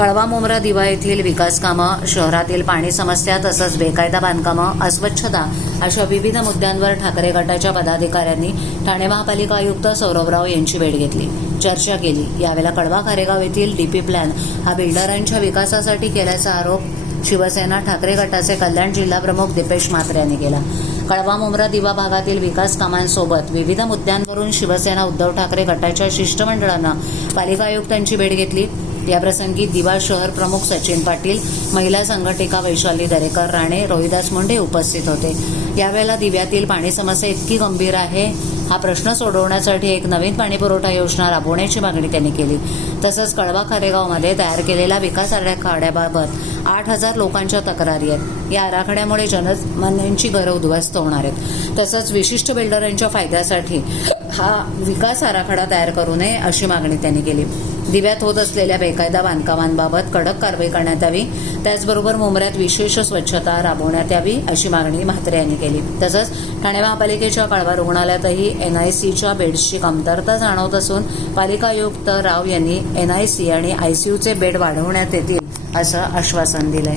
कळवा मुंब्रा दिवा येथील विकास कामं, शहरातील पाणी समस्या तसंच बेकायदा बांधकामं, अस्वच्छता अशा विविध मुद्द्यांवर ठाकरे गटाच्या पदाधिकाऱ्यांनी ठाणे महापालिका आयुक्त सौरभराव यांची भेट घेतली, चर्चा केली। यावेळेला कळवा खारेगाव येथील डीपी प्लॅन हा बिल्डरांच्या विकासासाठी केल्याचा आरोप शिवसेना ठाकरे गटाचे कल्याण जिल्हा प्रमुख दीपेश म्हात्रे यांनी केला। कळवा मुंब्रा दिवा भागातील विकास कामांसोबत विविध मुद्द्यांवरून शिवसेना उद्धव ठाकरे गटाच्या शिष्टमंडळानं पालिका आयुक्तांची भेट घेतली। याप्रसंगी दिवा शहर प्रमुख सचिन पाटील, महिला संघटिका वैशाली दरेकर राणे, रोहिदास मुंडे उपस्थित होते। यावेळेला दिव्यातील पाणी समस्या इतकी गंभीर आहे, हा प्रश्न सोडवण्यासाठी एक नवीन पाणीपुरवठा योजना राबवण्याची मागणी त्यांनी केली। तसंच कळवा खारेगावमध्ये तयार केलेल्या विकास आराखड्याबाबत 8,000 लोकांच्या तक्रारी आहेत। या आराखड्यामुळे जनसामान्यांची घरं उद्ध्वस्त होणार आहेत। तसंच विशिष्ट बिल्डरांच्या फायद्यासाठी हा विकास आराखडा तयार करू नये अशी मागणी त्यांनी केली। दिव्यात होत असलेल्या बेकायदा बांधकामांबाबत कडक कारवाई करण्यात यावी, त्याचबरोबर मुंब्र्यात विशेष स्वच्छता राबवण्यात यावी अशी मागणी म्हात्रे यांनी केली। तसंच ठाणे महापालिकेच्या कळवा रुग्णालयातही NICच्या बेड्सची कमतरता जाणवत असून पालिका आयुक्त राव यांनी NIC आणि ICUचे बेड वाढवण्यात येतील असं आश्वासन दिलंय।